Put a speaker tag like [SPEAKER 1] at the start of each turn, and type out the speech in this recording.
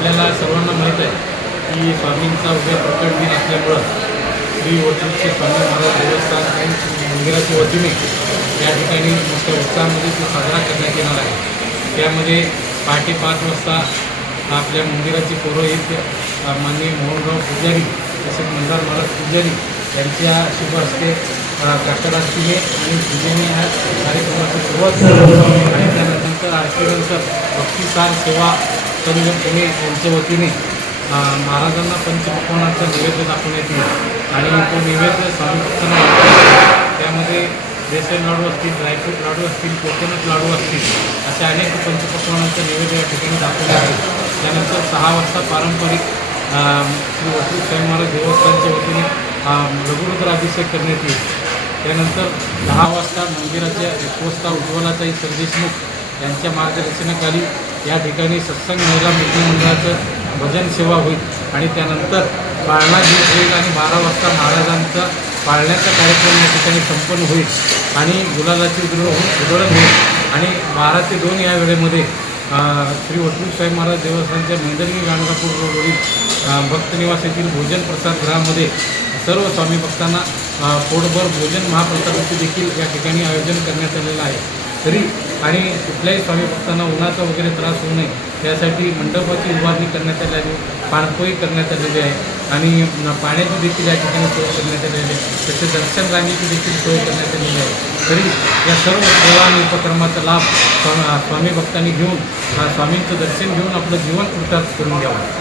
[SPEAKER 1] आपल्याला सर्वांना माहीत आहे की स्वामींचा उद्या प्रकट दिन असल्यामुळं श्री वटवृक्ष स्वामी महाराज देवस्थान आणि मंदिराच्या वतीने या ठिकाणी मोठ्या उत्साहामध्ये तो साजरा करण्यात येणार आहे. त्यामध्ये पहाटे पाच वाजता आपल्या मंदिराचे पुरोहित माननीय मोहनराव पुजारी तसेच मंदार महाराज पुजारी यांच्या शुभ हस्ते अ, आणि पूजेने या कार्यक्रमाची सुरुवात आणि त्यानंतर आरतीनंतर भक्तिसार सेवा संघ पुणे यांच्या वतीने महाराजांना पंचपक्वानाचा निवेद्य दाखवण्यात येईल आणि तो निवेद्य स्वामी भक्तांना त्यामध्ये बेसन लाडू असतील ड्रायफ्रूट लाडू असतील कोकोनट लाडू असतील अशा अनेक पंचपक्वानांचं निवेद्य या ठिकाणी दाखवले आहे त्यानंतर सहा वाजता पारंपरिक श्री वसू साई महाराज देवस्थानच्या वतीने लघुरुद्राभिषेक करण्यात येईल. त्यानंतर दहा वाजता मंदिराच्या एकवस्ता उज्ज्वलाताई सरदेशमुख यांच्या मार्गदर्शनाखाली या ठिकाणी सत्संग महिला मंडळाचं भजन सेवा होईल. आणि त्यानंतर पाळणा गीत होईल आणि बारा वाजता महाराजांचा पाळण्याचा कार्यक्रम या ठिकाणी संपन्न होईल. आणि गुलालाची उधळण होईल उधळण होईल. आणि बारा ते दोन या वेळेमध्ये श्री वटू साहेब महाराज देवस्थानच्या मंडळी गाणगापूर रोडवरील अ, भक्तनिवास येथील भोजन प्रसाद गृहामध्ये सर्व स्वामी भक्तांना पोटभर भोजन महाप्रसादाचे देखील या ठिकाणी आयोजन करण्यात आलेलं आहे. तरी आणि कुठल्याही स्वामी भक्तांना उन्हाचा वगैरे त्रास होऊ नये यासाठी मंडपाची उभारणी करण्यात आली आहे पाणपोई करण्यात आलेली आहे आणि पाण्याची देखील या ठिकाणी सोय करण्यात आलेली आहे तसेच दर्शन रांगेची देखील सोय करण्यात आलेली आहे. तरी या सर्व सेवा आणि उपक्रमाचा लाभ स्वामी स्वामी भक्तांनी घेऊन स्वामींचं दर्शन घेऊन आपलं जीवन कृतार्थ करून घ्यावं.